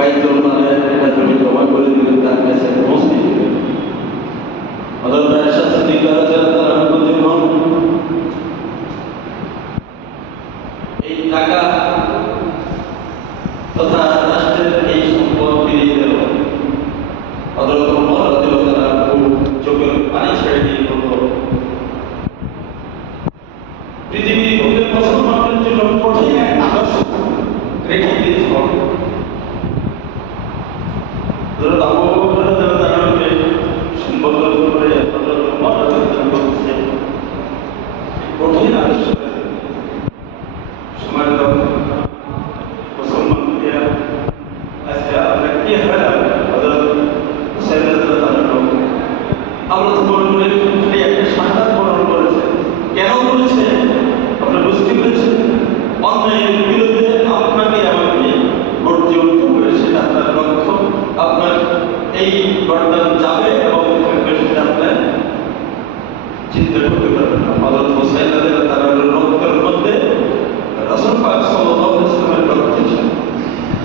বাইতুল মালে একটা জমি জমা করে দিলেন, তার কাছে পৌঁছে দিলেন। হযরত আয়েশা সিদ্দিকা রাদিয়াল্লাহু আনহা যখন এই টাকা তথা রাষ্ট্রের এই সম্পদ ফিরিয়ে দিল, হযরত ওমর রাদিয়াল্লাহু আনহু চোখের পানি ছেড়ে দিয়ে বলল, পৃথিবীর বুকে মুসলমানদের জন্য কঠিন এক আদর্শ রেখে দিতে হবে। হযরত আবু বকর রাদিয়াল্লাহু আনহুকে সম্বোধন করে হযরত ওমর রাদিয়াল্লাহু আনহু বলছেন, কঠিন আদর্শ সম্মানিত মুসলমান ভাইয়েরা, আজকে আমরা কি হলাম? হযরত হুসাইন রাদিয়াল্লাহু আনহু আমরা তো মনে করি খালি একটা শাহাদাত বরণ করেছে। কেন করেছে? আপনারা বুঝতে পেরেছেন? অন্যায়ের বিরুদ্ধে আপনাকে আমাকে গর্জে উঠতে হবে, সেটা আপনার লক্ষ্য। আপনার এই গর্দান যাবে এবং থাকবে, সেটা আপনার চিন্তা করতে পারবেন না। হযরত হুসাইন